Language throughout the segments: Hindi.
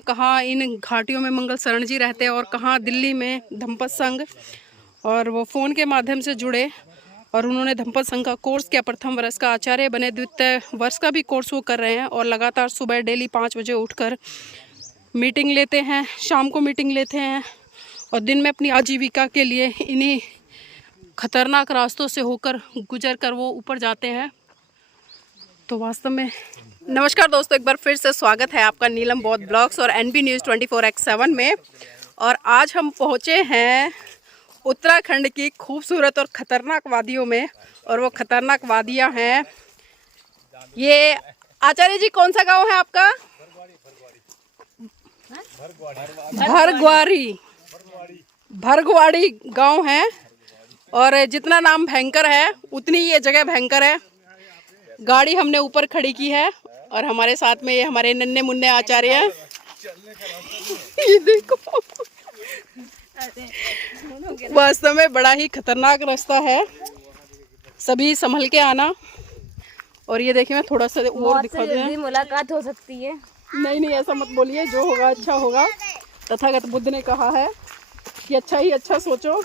कहाँ कहाँ इन घाटियों में मंगल शरण जी रहते हैं और कहाँ दिल्ली में धम्पत संघ। और वो फ़ोन के माध्यम से जुड़े और उन्होंने धम्पत संघ का कोर्स किया, प्रथम वर्ष का आचार्य बने, द्वितीय वर्ष का भी कोर्स वो कर रहे हैं और लगातार सुबह डेली 5 बजे उठकर मीटिंग लेते हैं, शाम को मीटिंग लेते हैं और दिन में अपनी आजीविका के लिए इन्हीं खतरनाक रास्तों से होकर गुजर कर वो ऊपर जाते हैं। तो वास्तव में नमस्कार दोस्तों, एक बार फिर से स्वागत है आपका नीलम बौद्ध ब्लॉग्स और NB न्यूज़ 24x7 में। और आज हम पहुँचे हैं उत्तराखंड की खूबसूरत और ख़तरनाक वादियों में, और वो खतरनाक वादियाँ हैं ये। आचार्य जी, कौन सा गांव है आपका? भरगवाड़ी गांव है। और जितना नाम भयंकर है उतनी ये जगह भयंकर है। गाड़ी हमने ऊपर खड़ी की है और हमारे साथ में ये हमारे नन्हे मुन्ने आचार्य हैं। ये देखो, वास्तव में बड़ा ही खतरनाक रास्ता है, सभी संभल के आना। और ये देखिए, मैं थोड़ा सा और दिखा दूं, मुलाकात हो सकती है। नहीं ऐसा मत बोलिए, जो होगा अच्छा होगा। तथागत बुद्ध ने कहा है कि अच्छा ही अच्छा सोचो,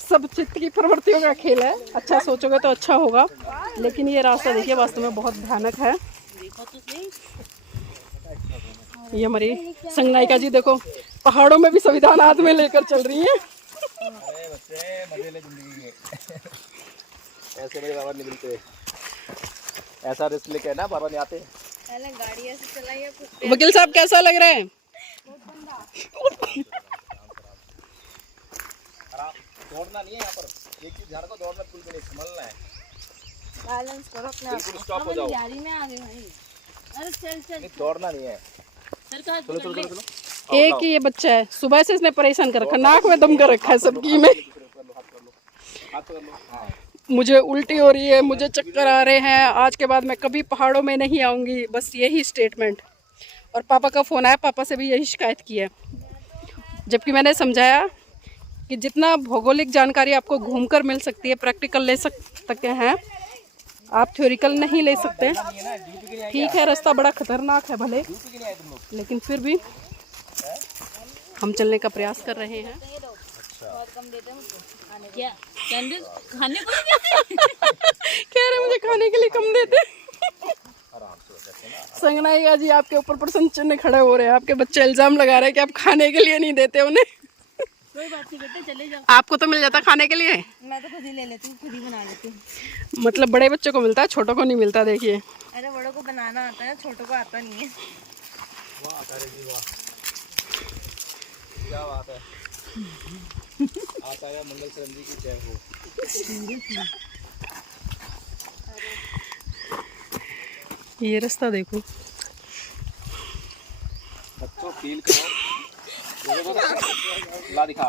सब चित्त की प्रवृत्तियों का खेल है, अच्छा सोचोगे तो अच्छा होगा। लेकिन ये रास्ता देखिए वास्तव में बहुत भयानक है। ये हमारी संगनायिका जी देखो, पहाड़ों में भी संविधान हाथ में लेकर चल रही हैं। ऐसे मेरे बाबा नहीं मिलते, ऐसा रिस्क लेके ना बाबा नहीं आते। पहले गाड़ी ऐसे चलाइए। वकील साहब कैसा लग रहा है? दौड़ना नहीं है यहाँ पर, एक ही झाड़ को दौड़ना बिल्कुल भी नहीं, संभलना है, बैलेंस करो अपना। बिल्कुल स्टॉप हो जाओ। गाड़ी में आ गए भाई। अरे चल दौड़ना नहीं है। चलो चलो चलो चलो। एक ही ये बच्चा है, सुबह से इसने परेशान कर रखा, नाक में दम कर रखा है सबकी में। मुझे उल्टी हो रही है, मुझे चक्कर आ रहे हैं, आज के बाद मैं कभी पहाड़ों में नहीं आऊँगी, बस यही स्टेटमेंट। और पापा का फ़ोन आया, पापा से भी यही शिकायत की है। जबकि मैंने समझाया कि जितना भौगोलिक जानकारी आपको घूमकर मिल सकती है, प्रैक्टिकल ले सकते हैं आप, थ्योरिकल नहीं ले सकते। ठीक है, रास्ता बड़ा खतरनाक है भले, लेकिन फिर भी हम चलने का प्रयास कर रहे हैं। बहुत कम देते हैं क्या? खाने को कह रहे मुझे खाने के लिए कम देते। संगनायिका जी आपके ऊपर प्रश्न चिन्ह खड़े हो रहे हैं, आपके बच्चे इल्जाम लगा रहे हैं कि आप खाने के लिए नहीं देते उन्हें। कोई बात नहीं बेटे, चले जाओ। आपको तो मिल जाता खाने के लिए। मैं तो खुद ही ले लेती हूँ, खुद ही बना लेती हूँ। मतलब बड़े बच्चों को मिलता है, छोटों को नहीं मिलता। देखिए, अरे बड़ों को बनाना आता है, छोटों को आता नहीं है। वाह आचार्य जी वाह, क्या बात है। आचार्य मंगल शरण जी की जय हो। ये रास्ता देखो, बच्चों फील करो, ला दिखा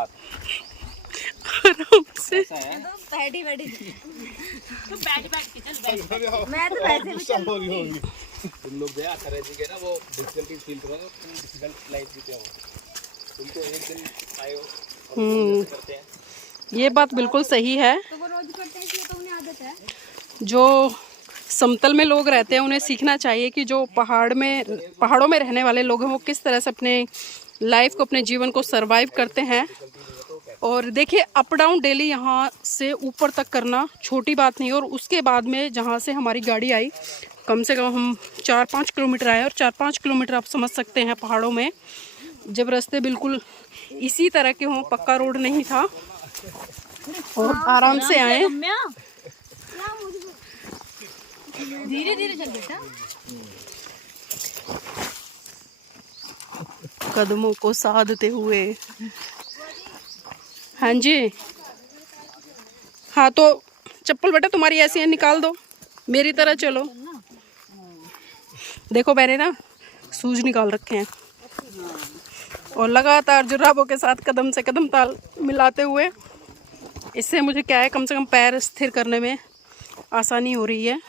आराम से। बैठी तो बैठ के चल बैठ। मैं तो वैसे भी चल रही। तुम लोग गए आचार्य जी के ना, वो डिफिकल्टी फील करो, तुम डिफिकल्ट लाइफ जीते हो, तुम तो एक दिन आए हो करते हैं। ये बात बिल्कुल सही है। तो वो रोज करते हैं, इसलिए तो उन्हें आदत है। जो समतल में लोग रहते हैं उन्हें सीखना चाहिए कि जो पहाड़ों में रहने वाले लोग हैं वो किस तरह से अपने लाइफ को, अपने जीवन को सरवाइव करते हैं। और देखिए, अप डाउन डेली यहाँ से ऊपर तक करना छोटी बात नहीं। और उसके बाद में जहाँ से हमारी गाड़ी आई, कम से कम हम 4-5 किलोमीटर आए, और 4-5 किलोमीटर आप समझ सकते हैं पहाड़ों में, जब रास्ते बिल्कुल इसी तरह के हों, पक्का रोड नहीं था, और आराम से आए। धीरे धीरे चल बेटा। कदमों को साधते हुए। हाँ जी, हाँ तो चप्पल बेटा तुम्हारी ऐसी है, निकाल दो, मेरी तरह चलो। देखो मैंने ना शूज निकाल रखे हैं और लगातार जुराबों के साथ कदम से कदम ताल मिलाते हुए, इससे मुझे क्या है, कम से कम पैर स्थिर करने में आसानी हो रही है।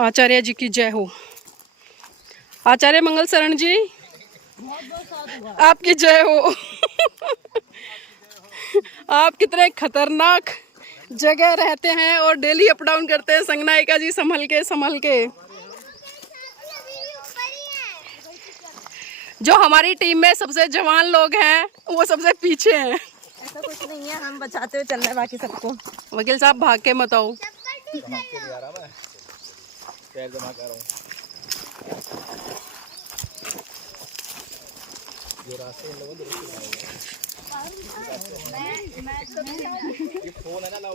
आचार्य जी की जय हो। आचार्य मंगल शरण जी आपकी जय हो। आप कितने खतरनाक जगह रहते हैं और डेली अप डाउन करते हैं। संगनायिका जी संभल के जो हमारी टीम में सबसे जवान लोग हैं वो सबसे पीछे हैं। ऐसा कुछ नहीं है, हम बचाते हुए चल रहे हैं बाकी सबको। वकील साहब भाग के मत आओ। पैर जमा कर रहा हूँ। ये रास्ते इन लोगों ने ये फोन है ना लाओ।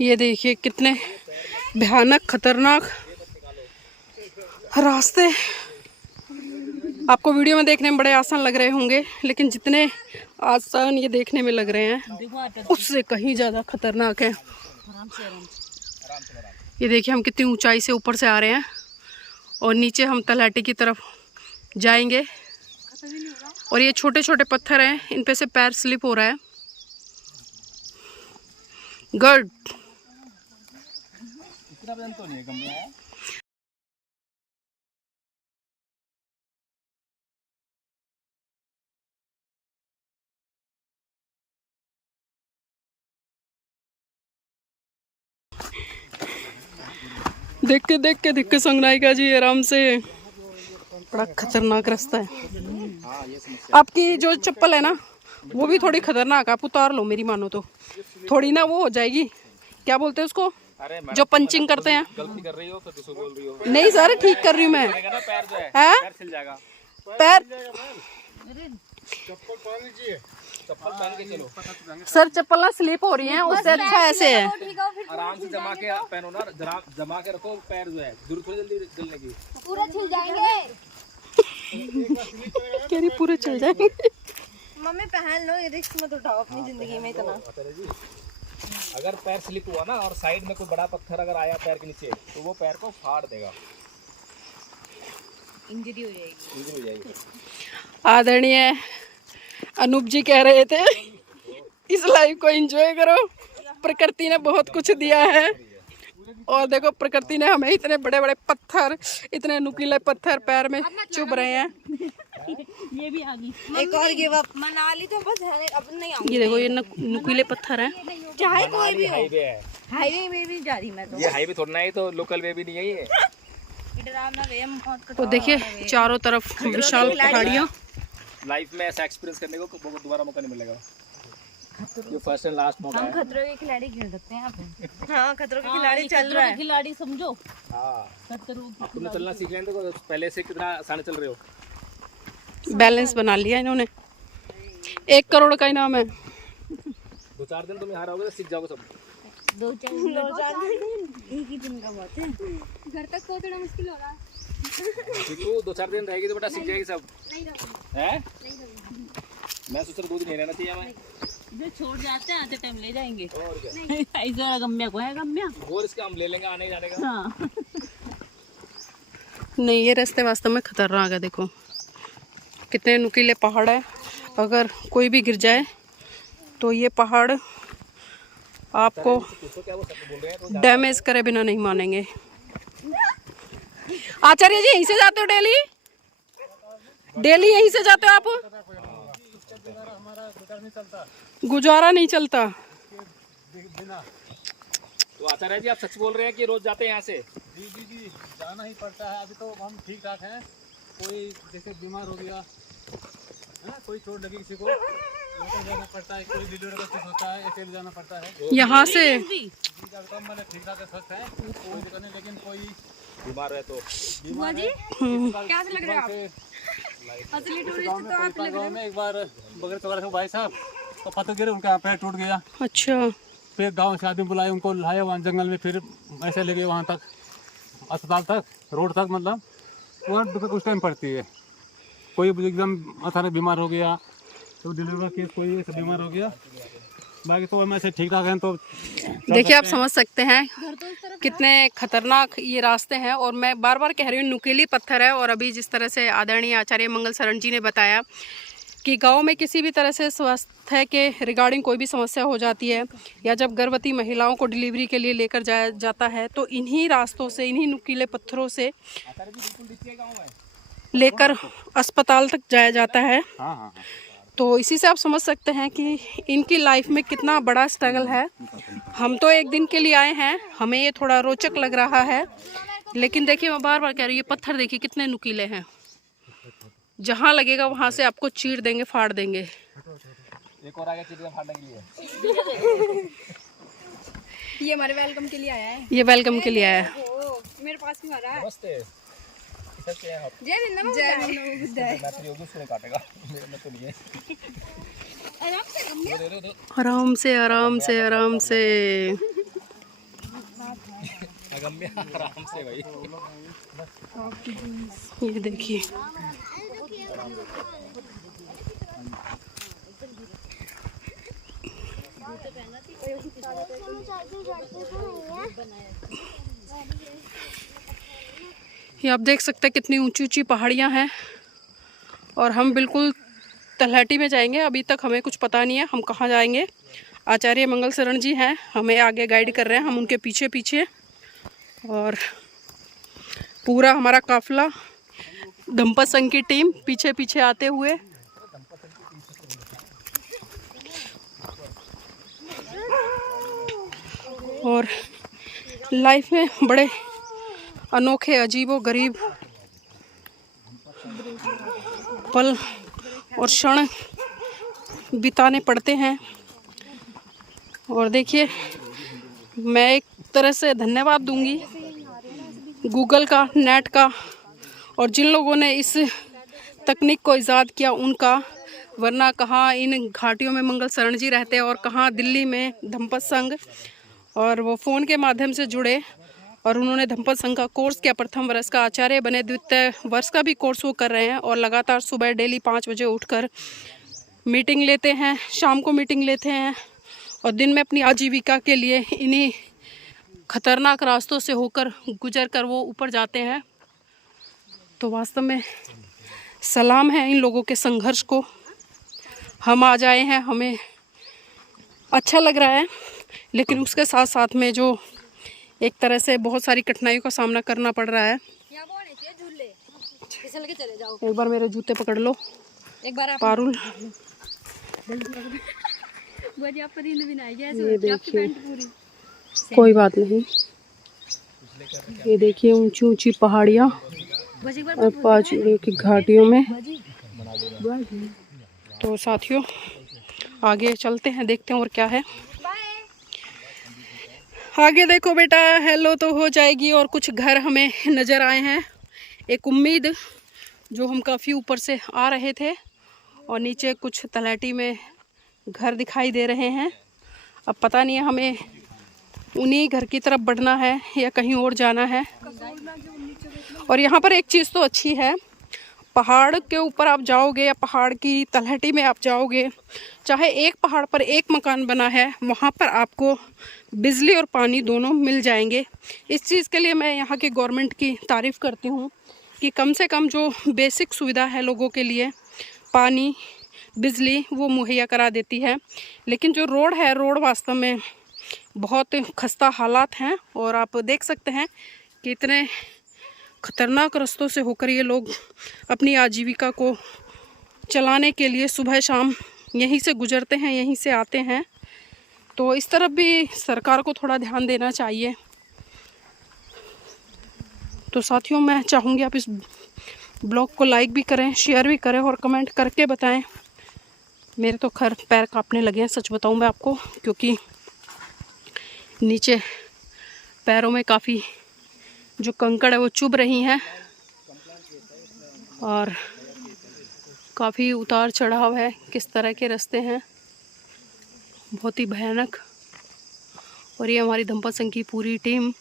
ये देखिए कितने भयानक खतरनाक रास्ते। आपको वीडियो में देखने में बड़े आसान लग रहे होंगे, लेकिन जितने आसान ये देखने में लग रहे हैं उससे कहीं ज़्यादा खतरनाक है। ये देखिए हम कितनी ऊंचाई से ऊपर से आ रहे हैं और नीचे हम तलहटी की तरफ जाएंगे। और ये छोटे छोटे पत्थर हैं, इन पे से पैर स्लिप हो रहा है। गुड। इतना वजन तो नहीं है, कम है। देख के संगनायिका जी आराम से। बड़ा खतरनाक रास्ता है। आपकी जो चप्पल है ना वो भी थोड़ी खतरनाक, आप उतार लो मेरी मानो तो। थोड़ी ना वो हो जाएगी, क्या बोलते हैं उसको, जो पंचिंग करते हैं। गलती कर रही हो तो किसको बोल रही हो? नहीं सर, ठीक कर रही हूँ मैं। पैर जो है पैर छिल जाएगा। पैर चप्पल पहन के चलो सर, चप्पल ना स्लिप हो रही है, उससे अच्छा ऐसे है। आराम से जमा के पहनो ना, जरा जमा के रखो। पैर जो है दूर थोड़ी जल्दी जलने की। पूरा छिल जाएंगे। कह रही पूरे चल जाएंगे। मम्मी पहन लो, रिस्क मत उठाओ अपनी जिंदगी में इतना। अगर पैर स्लिप हुआ ना और साइड में कोई बड़ा पत्थर अगर आया पैर के नीचे तो वो पैर को फाड़ देगा, इंजरी हो जाएगी। इंजरी हो जाएगी। आदरणीय अनूप जी कह रहे थे इस लाइफ को एंजॉय करो, प्रकृति ने बहुत कुछ दिया है। और देखो प्रकृति ने हमें इतने बड़े बड़े पत्थर, इतने नुकीले पत्थर पैर में चुभ रहे हैं। ये भी आ गई। एक और गिव अप। मनाली तो बस है, अब नहीं आऊंगी। ये देखो ये नुकीले पत्थर हैं। चाहे कोई भी हो, हाईवे है। हाईवे में भी जा रही मैं तो। ये हाईवे थोड़ा ना है, तो लोकल वे भी नहीं है ये। डरावना वे बहुत। तो देखिए चारों तरफ विशाल पहाड़ियाँ। लाइफ में ऐसा एक्सपीरियंस करने को दोबारा मौका नहीं मिलेगा। ये फर्स्ट एंड लास्ट मौका है। हम खतरों के खिलाड़ी खेल सकते हैं यहाँ पे। हाँ, खतरों के खिलाड़ी चल रहा है। खिलाड़ी समझो। हाँ, तुमने चलना सीख लिया तो पहले से कितना आसान चल रहे हो। बैलेंस बना लिया इन्होंने। 1 करोड़ का इनाम है। 2-4 दिन तुम यहाँ रहोगे तो सीख जाओगे सब। 2-4 दिन एक ही दिन का बहुत है। घर तक पहुँचना मुश्किल हो रहा है। तू 2-4 दिन रहेगी तो बेटा सीख जाएगी सब। है? मैं सोच रहा 2 दिन नहीं रहना चाहिए हमें। जो छोड़ जाते हैं आते टाइम ले जाएंगे। और क्या? ऐसा गम्या को है गम्या। और इसका हम ले लेंगे आने जाने का। हाँ। नहीं, ये रास्ते वास्तव में खतरनाक है। देखो कितने नुकीले पहाड़ है। अगर कोई भी गिर जाए तो ये पहाड़ आपको डैमेज करे बिना नहीं मानेंगे। आचार्य जी यहीं से जाते हो डेली? डेली यहीं से जाते हो आप? गुजारा नहीं चलता। तो आचार्य जी आप सच बोल रहे हैं कि रोज जाते हैं यहाँ से? जी जाना ही पड़ता है। अभी तो हम ठीक ठाक हैं। कोई जैसे बीमार हो गया है, कोई चोट लगी किसी को, लेकर जाना पड़ता है। कोई डिलीवरी का केस होता है, ऐसे जाना पड़ता है। यहाँ से मतलब ठीक ठाक स्वस्थ है, कोई दिक्कत नहीं। लेकिन कोई बीमार है तो बीमार है, क्या लग रहा है आप? असली टूरिस्ट तो आप लग रहे गाँव में एक बार बगैर चौरा भाई साहब तो पत्थर गिरे, उनका पैर टूट गया। अच्छा, फिर गांव से आदमी बुलाए, उनको लाए वहाँ जंगल में, फिर ऐसे ले गए वहाँ तक, अस्पताल तक, रोड तक। मतलब वहाँ दिक्कत उस टाइम पड़ती है। कोई एकदम अचानक बीमार हो गया तो डिलीवरी केस, कोई ऐसा बीमार हो गया। बाकी तो हम ऐसे ठीक ठाक हैं। तो देखिए आप समझ सकते हैं कितने खतरनाक ये रास्ते हैं। और मैं बार बार कह रही हूँ नुकीली पत्थर है। और अभी जिस तरह से आदरणीय आचार्य मंगल शरण जी ने बताया कि गांव में किसी भी तरह से स्वास्थ्य के रिगार्डिंग कोई भी समस्या हो जाती है, या जब गर्भवती महिलाओं को डिलीवरी के लिए लेकर जाया जाता है, तो इन्हीं रास्तों से, इन्हीं नुकीले पत्थरों से लेकर अस्पताल तक जाया जाता है। तो इसी से आप समझ सकते हैं कि इनकी लाइफ में कितना बड़ा स्ट्रगल है। हम तो एक दिन के लिए आए हैं, हमें ये थोड़ा रोचक लग रहा है लेकिन देखिए मैं बार बार कह रही हूँ, ये पत्थर देखिए कितने नुकीले हैं, जहाँ लगेगा वहां से आपको चीर देंगे, फाड़ देंगे। एक और आगे चिड़िया फाड़ने के लिए। ये हमारे वेलकम के लिए आया है। ये वेलकम के लिए आया है। मेरे पास भी आ रहा है। नमस्ते। कैसे हैं आप? जय नमो बुद्धाय। मैं तो योगी से काटेगा, मेरे में तो नहीं है। आराम से गम्य। आराम से आराम से आराम से। अगम्य आराम से भाई। ये देखिए ये आप देख सकते हैं कितनी ऊंची ऊंची पहाड़ियां हैं, और हम बिल्कुल तलहटी में जाएंगे। अभी तक हमें कुछ पता नहीं है हम कहाँ जाएंगे। आचार्य मंगल शरण जी हैं, हमें आगे गाइड कर रहे हैं, हम उनके पीछे पीछे, और पूरा हमारा काफिला धम्पत संघ की टीम पीछे पीछे आते हुए। और लाइफ में बड़े अनोखे अजीबो गरीब पल और क्षण बिताने पड़ते हैं। और देखिए मैं एक तरह से धन्यवाद दूंगी गूगल का, नेट का, और जिन लोगों ने इस तकनीक को ईजाद किया उनका, वरना कहाँ इन घाटियों में मंगल शरण जी रहते और कहाँ दिल्ली में धम्पत संघ। और वो फ़ोन के माध्यम से जुड़े और उन्होंने धम्पत संघ का कोर्स किया, प्रथम वर्ष का आचार्य बने, द्वितीय वर्ष का भी कोर्स वो कर रहे हैं, और लगातार सुबह डेली 5 बजे उठकर मीटिंग लेते हैं, शाम को मीटिंग लेते हैं, और दिन में अपनी आजीविका के लिए इन्हीं खतरनाक रास्तों से होकर गुजर कर वो ऊपर जाते हैं। तो वास्तव में सलाम है इन लोगों के संघर्ष को। हम आ जाए हैं, हमें अच्छा लग रहा है, लेकिन उसके साथ साथ में जो एक तरह से बहुत सारी कठिनाइयों का सामना करना पड़ रहा है। यहाँ वो होने चाहिए झूले, फिसल के चले जाओ। एक बार मेरे जूते पकड़ लो एक बार आप पारुल। बुआ आप नींद भी नहीं है, ये देखिए, पूरी कोई बात नहीं। ये देखिए ऊंची ऊंची पहाड़ियाँ और पाचुड़े की घाटियों में। तो साथियों आगे चलते हैं, देखते हैं और क्या है आगे। देखो बेटा, हेलो तो हो जाएगी, और कुछ घर हमें नज़र आए हैं। एक उम्मीद जो हम काफ़ी ऊपर से आ रहे थे, और नीचे कुछ तलहटी में घर दिखाई दे रहे हैं। अब पता नहीं है हमें उन्हीं घर की तरफ बढ़ना है या कहीं और जाना है। और यहाँ पर एक चीज़ तो अच्छी है, पहाड़ के ऊपर आप जाओगे या पहाड़ की तलहटी में आप जाओगे, चाहे एक पहाड़ पर एक मकान बना है, वहाँ पर आपको बिजली और पानी दोनों मिल जाएंगे। इस चीज़ के लिए मैं यहाँ की गवर्नमेंट की तारीफ़ करती हूँ कि कम से कम जो बेसिक सुविधा है लोगों के लिए, पानी, बिजली, वो मुहैया करा देती है। लेकिन जो रोड है, रोड वास्तव में बहुत खस्ता हालात हैं, और आप देख सकते हैं कि इतने खतरनाक रास्तों से होकर ये लोग अपनी आजीविका को चलाने के लिए सुबह शाम यहीं से गुजरते हैं, यहीं से आते हैं। तो इस तरफ भी सरकार को थोड़ा ध्यान देना चाहिए। तो साथियों मैं चाहूँगी आप इस ब्लॉग को लाइक भी करें, शेयर भी करें, और कमेंट करके बताएं। मेरे तो खैर पैर कांपने लगे हैं, सच बताऊं मैं आपको, क्योंकि नीचे पैरों में काफ़ी जो कंकड़ है वो चुभ रही हैं, और काफ़ी उतार चढ़ाव है। किस तरह के रास्ते हैं, बहुत ही भयानक। और ये हमारी धम्पत संघ की पूरी टीम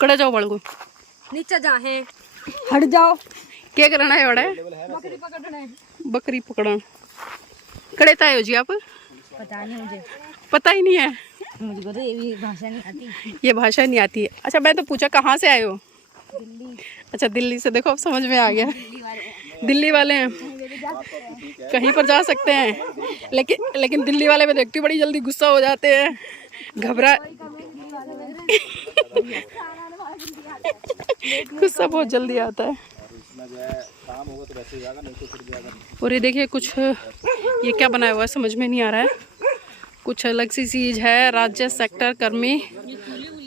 कड़े जाओ बड़गो नीचे जा है, हट जाओ। क्या करना है बड़ा? बकरी पकड़ना है। बकरी पकड़ना कड़े ताए हो जी आप? पता नहीं, मुझे पता ही नहीं है, मुझे तो ये भी भाषा नहीं आती। ये भाषा नहीं आती है। अच्छा मैं तो पूछा कहाँ से आए हो? दिल्ली। अच्छा दिल्ली से, देखो अब समझ में आ गया, दिल्ली वाले हैं, कहीं पर जा सकते हैं। लेकिन दिल्ली वाले में देखती हूँ बड़ी जल्दी गुस्सा हो जाते हैं, घबरा गुस्सा बहुत जल्दी आता है। और ये देखिए कुछ ये क्या बनाया हुआ है समझ में नहीं आ रहा है, कुछ अलग सी चीज़ है। राज्य सेक्टर कर्मी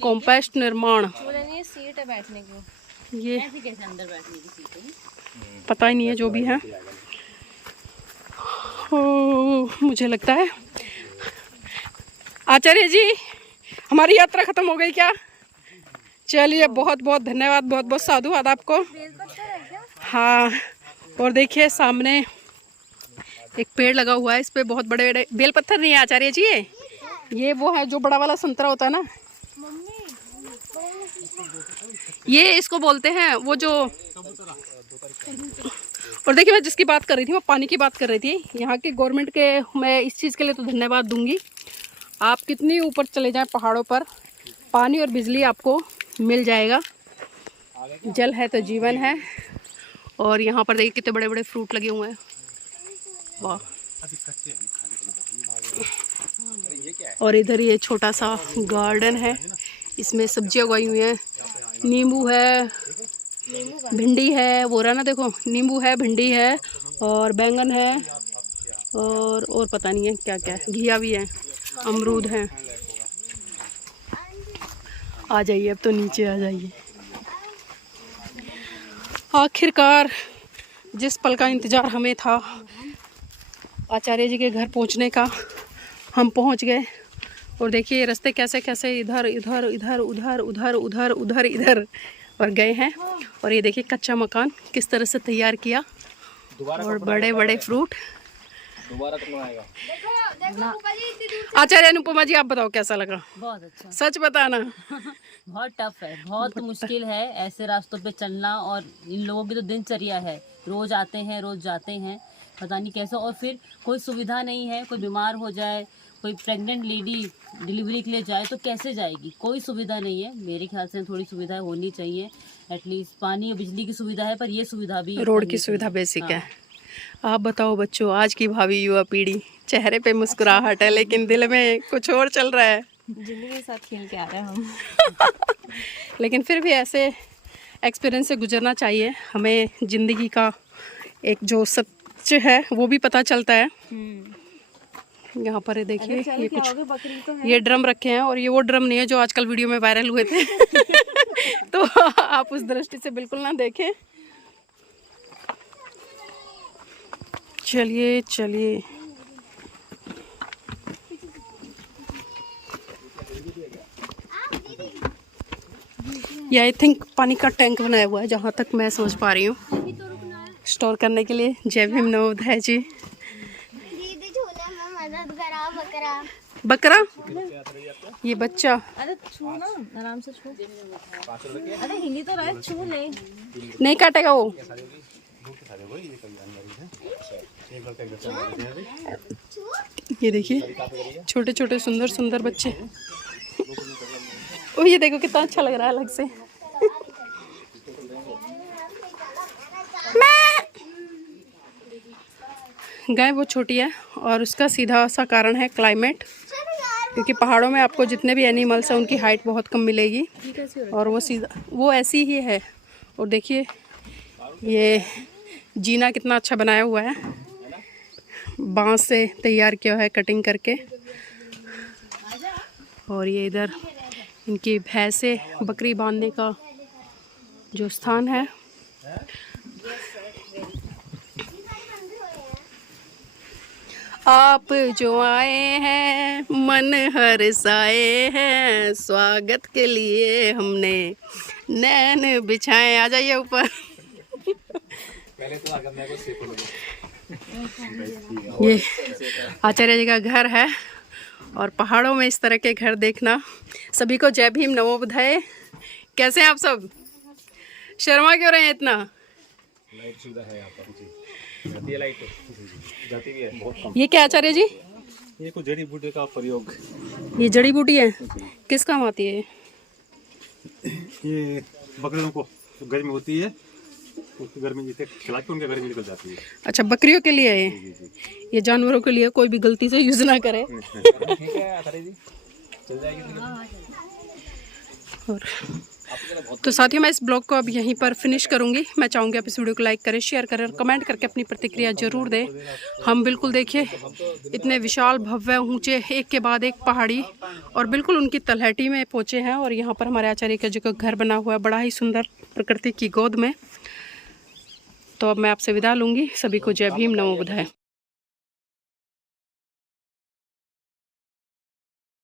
कॉम्पोस्ट निर्माण, सीट है बैठने की, ये ऐसे कैसे अंदर बैठने की सीट है? पता ही नहीं है जो भी है। ओ, मुझे लगता है आचार्य जी हमारी यात्रा खत्म हो गई क्या? चलिए बहुत बहुत धन्यवाद, बहुत बहुत साधुवाद आपको। हाँ, और देखिए सामने एक पेड़ लगा हुआ है, इस पे बहुत बड़े बड़े बेल पत्थर नहीं है आचार्य जी, ये वो है जो बड़ा वाला संतरा होता है ना, ये इसको बोलते हैं वो जो। और देखिए मैं जिसकी बात कर रही थी, मैं पानी की बात कर रही थी। यहाँ के गवर्नमेंट के मैं इस चीज़ के लिए तो धन्यवाद दूंगी। आप कितनी ऊपर चले जाएं पहाड़ों पर, पानी और बिजली आपको मिल जाएगा। जल है तो जीवन है। और यहाँ पर देखिए कितने बड़े बड़े फ्रूट लगे हुए हैं, वाह। और इधर ये छोटा सा गार्डन है, इसमें सब्जियां उगाई हुई हैं, नींबू है, भिंडी है, वो रहा ना देखो, नींबू है, भिंडी है और बैंगन है और पता नहीं है क्या क्या है, घिया भी है, अमरूद है। आ जाइए अब तो नीचे आ जाइए। आखिरकार जिस पल का इंतज़ार हमें था आचार्य जी के घर पहुंचने का, हम पहुंच गए। और देखिए रास्ते कैसे कैसे इधर इधर इधर उधर उधर उधर उधर इधर और गए हैं। और ये देखिए कच्चा मकान किस तरह से तैयार किया, और बड़े बड़े फ्रूट। दोबारा तो आएगा। आचार्य अनुपमा जी आप बताओ कैसा लगा? बहुत अच्छा, सच बताना। बहुत टफ है, बहुत मुश्किल है ऐसे रास्तों पे चलना। और इन लोगों की तो दिनचर्या है, रोज आते हैं रोज जाते हैं, पता नहीं कैसे। और फिर कोई सुविधा नहीं है, कोई बीमार हो जाए, कोई प्रेग्नेंट लेडी डिलीवरी के लिए जाए तो कैसे जाएगी? कोई सुविधा नहीं है। मेरे ख्याल से थोड़ी सुविधा होनी चाहिए, एटलीस्ट पानी और बिजली की सुविधा है, पर ये सुविधा भी, रोड की सुविधा बेसिक है। आप बताओ बच्चों, आज की भावी युवा पीढ़ी, चेहरे पे मुस्कुराहट है लेकिन दिल में कुछ और चल रहा है। जिंदगी के साथ खेल के आ रहे हैं हम। लेकिन फिर भी ऐसे एक्सपीरियंस से गुजरना चाहिए, हमें ज़िंदगी का एक जो सच है वो भी पता चलता है। यहाँ पर ये देखिए ये कुछ ये ड्रम रखे हैं, और ये वो ड्रम नहीं है जो आजकल वीडियो में वायरल हुए थे। तो आप उस दृष्टि से बिल्कुल ना देखें। चलिए चलिए, ये आई थिंक पानी का टैंक बनाया हुआ है जहाँ तक मैं समझ पा रही हूँ, स्टोर करने के लिए। जय भीम नवोदय जी। बकरा ये बच्चा, अरे छू ना, आराम से छू। अरे हिंदी तो रहे, छू ले, नहीं काटेगा वो। ये देखिए छोटे छोटे सुंदर सुंदर बच्चे। ओ ये देखो कितना अच्छा लग रहा है अलग से। गाय बहुत छोटी है और उसका सीधा सा कारण है क्लाइमेट, क्योंकि पहाड़ों में आपको जितने भी एनिमल्स हैं उनकी हाइट बहुत कम मिलेगी, और वो सीधा वो ऐसी ही है। और देखिए ये जीना कितना अच्छा बनाया हुआ है, बांस से तैयार किया है कटिंग करके। और ये इधर इनकी भैंसे बकरी बांधने का जो स्थान है। आप जो आए हैं मन हर्षाए हैं, स्वागत के लिए हमने नैन बिछाए। आ जाइए ऊपर। पहले तो आगे मेरे को सीख लो। ये आचार्य जी का घर है, और पहाड़ों में इस तरह के घर देखना। सभी को जय भीम नवोदय। कैसे हैं आप सब? शर्मा क्यों रहे हैं इतना? लाइट सुविधा है यहाँ पर, जाती है लाइट, जाती भी है बहुत कम। ये क्या आचार्य जी? ये कुछ जड़ी बूटी का प्रयोग, ये जड़ी बूटी है, किस काम आती है? ये बकरियों को गर्मी होती है, उसकी गर्मी जिसे खिला के उनके गर्मी निकल जाती है। अच्छा बकरियों के लिए है ये जानवरों के लिए, कोई भी गलती से यूज ना करे। ठीक है आचार्य जी, चल जाएगी। और तो साथियों मैं इस ब्लॉग को अब यहीं पर फिनिश करूंगी। मैं चाहूँगी आप इस वीडियो को लाइक करें, शेयर करें और कमेंट करके अपनी प्रतिक्रिया जरूर दें। हम बिल्कुल देखिए इतने विशाल भव्य ऊंचे एक के बाद एक पहाड़ी और बिल्कुल उनकी तलहटी में पहुँचे हैं। और यहाँ पर हमारे आचार्य का जो घर बना हुआ है बड़ा ही सुंदर प्रकृति की गोद में। तो अब मैं आपसे विदा लूँगी। सभी को जय भीम, नमो बुद्धाय।